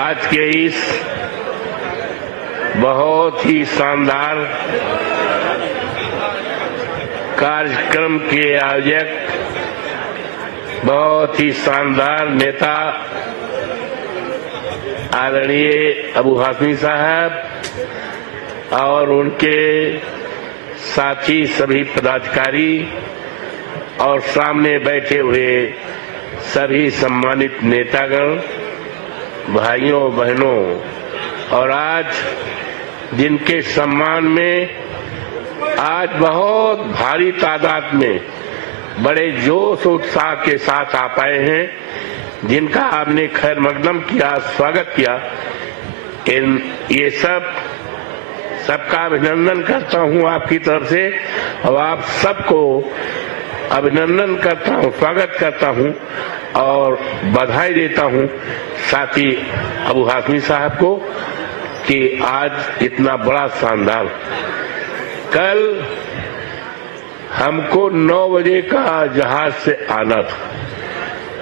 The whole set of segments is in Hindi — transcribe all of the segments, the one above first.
आज के इस बहुत ही शानदार कार्यक्रम के आयोजक, बहुत ही शानदार नेता आदरणीय अबू हाशमी साहब और उनके साथी सभी पदाधिकारी और सामने बैठे हुए सभी सम्मानित नेतागण, भाइयों बहनों, और आज जिनके सम्मान में आज बहुत भारी तादाद में बड़े जोश उत्साह के साथ आ पाए हैं, जिनका आपने खैर मकदम किया, स्वागत किया, ये सबका अभिनंदन करता हूं आपकी तरफ से और आप सबको अभिनंदन करता हूं, स्वागत करता हूं और बधाई देता हूं। साथ ही अबू हाशमी साहब को कि आज इतना बड़ा शानदार, कल हमको 9 बजे का जहाज से आना था,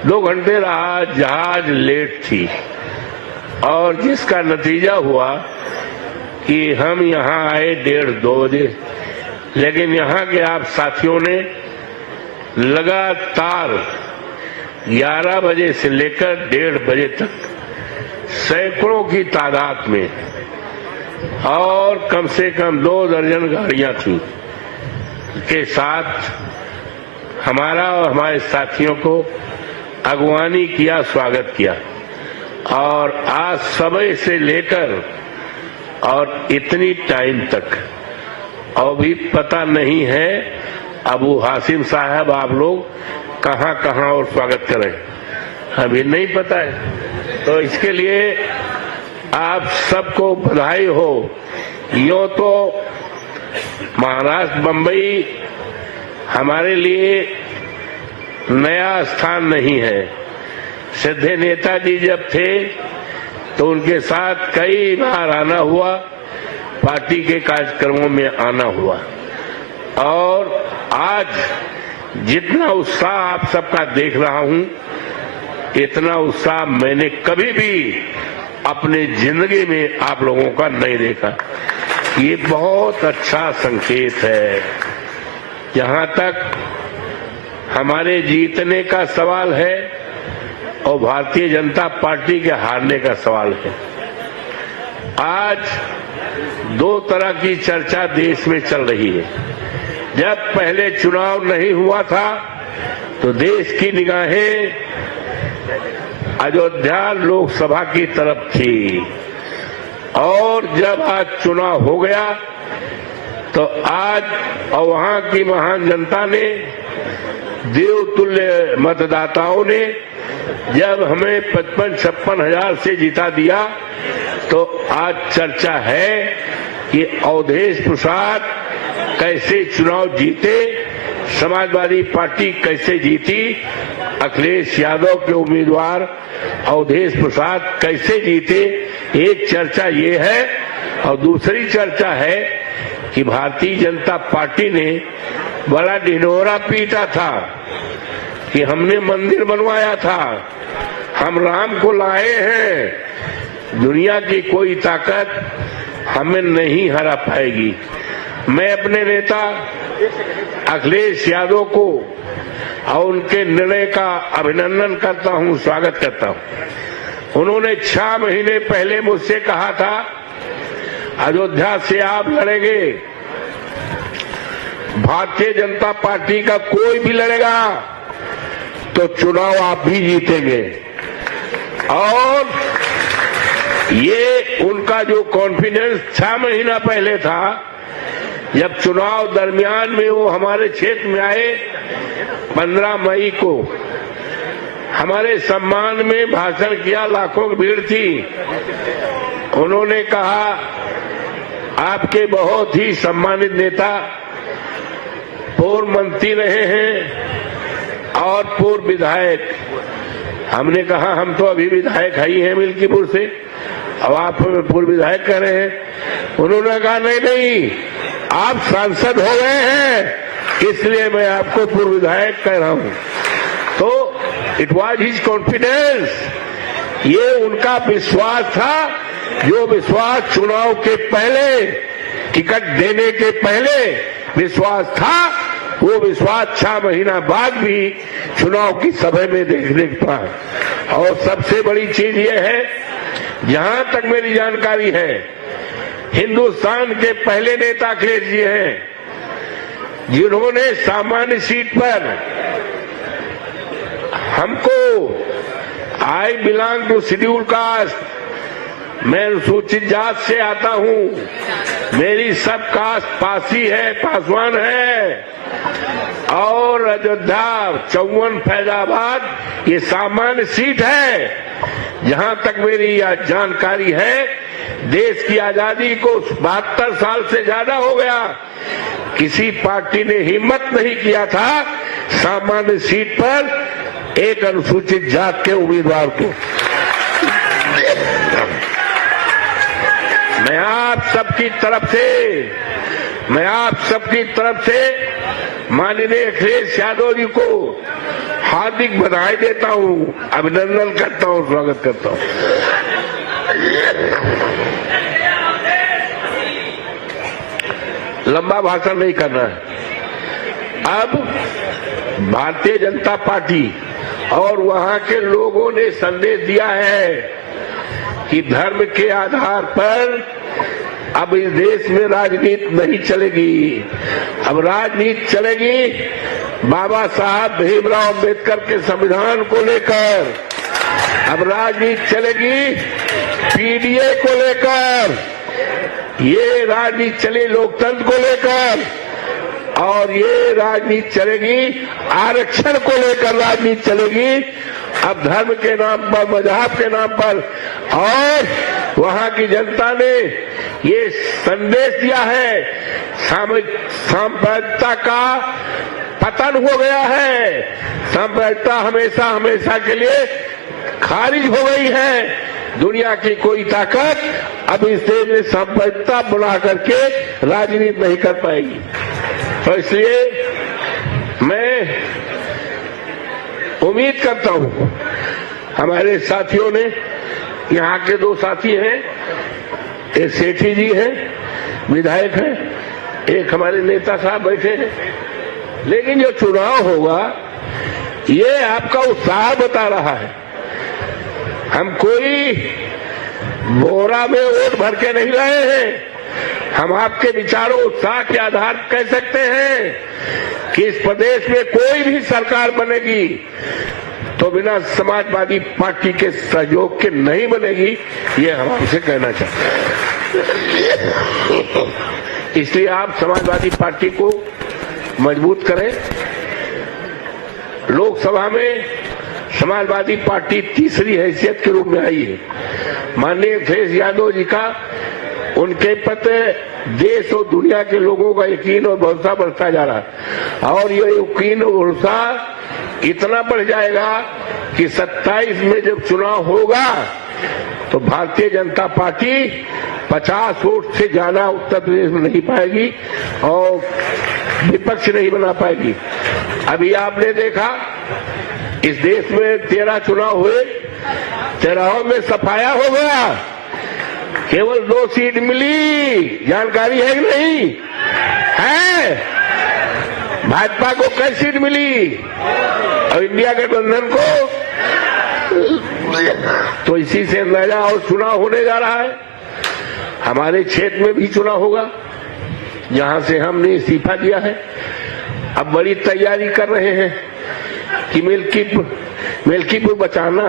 2 घंटे रहा, जहाज लेट थी और जिसका नतीजा हुआ कि हम यहाँ आए 1:30-2 बजे, लेकिन यहाँ के आप साथियों ने लगातार 11 बजे से लेकर 1:30 बजे तक सैकड़ों की तादाद में और कम से कम 2 दर्जन गाड़ियां थी के साथ हमारा और हमारे साथियों को अगवानी किया, स्वागत किया और आज सुबह से लेकर और इतनी टाइम तक और भी पता नहीं है अबू हाशिम साहब आप लोग कहां कहां और स्वागत करें, अभी नहीं पता है। तो इसके लिए आप सबको बधाई हो। यूं तो महाराष्ट्र बंबई हमारे लिए नया स्थान नहीं है। श्रद्धेय नेताजी जब थे तो उनके साथ कई बार आना हुआ, पार्टी के कार्यक्रमों में आना हुआ और आज जितना उत्साह आप सबका देख रहा हूं, इतना उत्साह मैंने कभी भी अपने जिंदगी में आप लोगों का नहीं देखा। ये बहुत अच्छा संकेत है। जहां तक हमारे जीतने का सवाल है और भारतीय जनता पार्टी के हारने का सवाल है, आज 2 तरह की चर्चा देश में चल रही है। जब पहले चुनाव नहीं हुआ था तो देश की निगाहें अयोध्या लोकसभा की तरफ थी और जब आज चुनाव हो गया तो आज और वहां की महान जनता ने, देवतुल्य मतदाताओं ने जब हमें 55-56 हजार से जिता दिया तो आज चर्चा है कि अवधेश प्रसाद कैसे चुनाव जीते, समाजवादी पार्टी कैसे जीती, अखिलेश यादव के उम्मीदवार अवधेश प्रसाद कैसे जीते। एक चर्चा ये है और दूसरी चर्चा है कि भारतीय जनता पार्टी ने बड़ा ढिंढोरा पीटा था कि हमने मंदिर बनवाया था, हम राम को लाए हैं, दुनिया की कोई ताकत हमें नहीं हरा पाएगी। मैं अपने नेता अखिलेश यादव को और उनके निर्णय का अभिनंदन करता हूं, स्वागत करता हूं। उन्होंने 6 महीने पहले मुझसे कहा था अयोध्या से आप लड़ेंगे, भारतीय जनता पार्टी का कोई भी लड़ेगा तो चुनाव आप भी जीतेंगे। और ये उनका जो कॉन्फिडेंस 6 महीना पहले था, जब चुनाव दरमियान में वो हमारे क्षेत्र में आए 15 मई को, हमारे सम्मान में भाषण किया, लाखों की भीड़ थी। उन्होंने कहा आपके बहुत ही सम्मानित नेता पूर्व मंत्री रहे हैं और पूर्व विधायक। हमने कहा हम तो अभी विधायक ही हैं मिल्कीपुर से, अब आप हमें पूर्व विधायक कह रहे हैं। उन्होंने कहा नहीं, आप सांसद हो गए हैं इसलिए मैं आपको पूर्व विधायक कह रहा हूं। तो इट वाज हिज कॉन्फिडेंस ये उनका विश्वास था, जो विश्वास चुनाव के पहले, टिकट देने के पहले विश्वास था, वो विश्वास 6 महीना बाद भी चुनाव की सभा में देखने पाए। और सबसे बड़ी चीज ये है, जहां तक मेरी जानकारी है, हिंदुस्तान के पहले नेता अखिलेश जी हैं जिन्होंने सामान्य सीट पर हमको, I belong to schedule caste, मैं अनुसूचित जात से आता हूं, मेरी सब कास्ट पासी है, पासवान है, और अयोध्या 54 फैजाबाद ये सामान्य सीट है। जहां तक मेरी यह जानकारी है, देश की आजादी को 72 साल से ज्यादा हो गया, किसी पार्टी ने हिम्मत नहीं किया था सामान्य सीट पर एक अनुसूचित जात के उम्मीदवार को। मैं आप सबकी तरफ से माननीय अखिलेश यादव जी को हार्दिक बधाई देता हूं, अभिनंदन करता हूं, स्वागत करता हूं। लंबा भाषण नहीं करना है। अब भारतीय जनता पार्टी और वहां के लोगों ने संदेश दिया है कि धर्म के आधार पर अब इस देश में राजनीति नहीं चलेगी। अब राजनीति चलेगी बाबा साहब भीमराव अंबेडकर के संविधान को लेकर, अब राजनीति चलेगी पीडीए को लेकर, ये राजनीति चली लोकतंत्र को लेकर, और ये राजनीति चलेगी आरक्षण को लेकर, राजनीति चलेगी अब धर्म के नाम पर, मजहब के नाम पर। और वहां की जनता ने ये संदेश दिया है, सांप्रदायिकता का पतन हो गया है, सांप्रदायिकता हमेशा के लिए खारिज हो गई है। दुनिया की कोई ताकत अब इस देश में सांप्रदायिकता बना करके राजनीति नहीं कर पाएगी। तो इसलिए मैं उम्मीद करता हूं, हमारे साथियों ने, यहाँ के 2 साथी हैं, एक सेठी जी हैं, विधायक हैं, एक हमारे नेता साहब बैठे हैं, लेकिन जो चुनाव होगा ये आपका उत्साह बता रहा है। हम कोई बोरा में वोट भर के नहीं लाए हैं, हम आपके विचारों उत्साह के आधार कह सकते हैं कि इस प्रदेश में कोई भी सरकार बनेगी तो बिना समाजवादी पार्टी के सहयोग के नहीं बनेगी, ये हम आपसे कहना चाहते हैं। इसलिए आप समाजवादी पार्टी को मजबूत करें। लोकसभा में समाजवादी पार्टी तीसरी हैसियत के रूप में आई है। माननीय अखिलेश यादव जी का, उनके प्रति देश और दुनिया के लोगों का यकीन और भरोसा बढ़ता जा रहा है, और ये यकीन और भरोसा इतना बढ़ जाएगा कि 27 में जब चुनाव होगा तो भारतीय जनता पार्टी 50 वोट से ज्यादा उत्तर प्रदेश में नहीं पाएगी और विपक्ष नहीं बना पाएगी। अभी आपने देखा इस देश में 13 चुनाव हुए, 13 में सफाया हो गया, केवल 2 सीट मिली। जानकारी है कि नहीं है? भाजपा को कई सीट मिली और इंडिया गठबंधन को? तो इसी से अंदाजा, और चुनाव होने जा रहा है। हमारे क्षेत्र में भी चुनाव होगा जहां से हमने इस्तीफा दिया है। अब बड़ी तैयारी कर रहे हैं कि मिल्कीपुर बचाना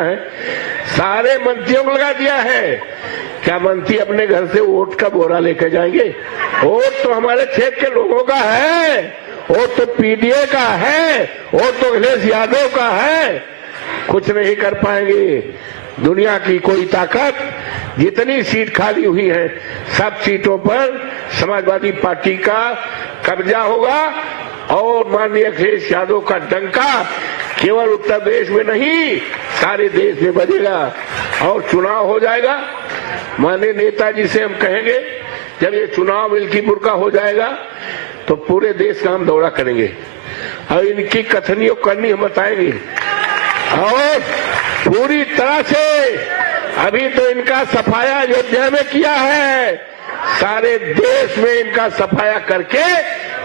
है। सारे मंत्रियों को लगा दिया है। क्या मंत्री अपने घर से वोट का बोरा लेकर जाएंगे? वोट तो हमारे क्षेत्र के लोगों का है, वोट तो पीडीए का है, वोट तो अखिलेश यादव का है। कुछ नहीं कर पाएंगे। दुनिया की कोई ताकत, जितनी सीट खाली हुई है सब सीटों पर समाजवादी पार्टी का कब्जा होगा, और माननीय अखिलेश यादव का डंका केवल उत्तर प्रदेश में नहीं सारे देश में बजेगा और चुनाव हो जाएगा। माननीय नेताजी से हम कहेंगे, जब ये चुनाव मिल्कीपुर का हो जाएगा तो पूरे देश का हम दौरा करेंगे और इनकी कथनियों करनी हम बताएंगे। और पूरी तरह से अभी तो इनका सफाया अयोध्या में किया है, सारे देश में इनका सफाया करके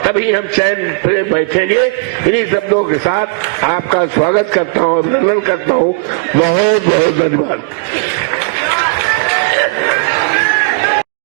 तभी हम चैन से बैठेंगे। इन्हीं शब्दों के साथ आपका स्वागत करता हूं, अभिनंदन करता हूं। बहुत बहुत धन्यवाद।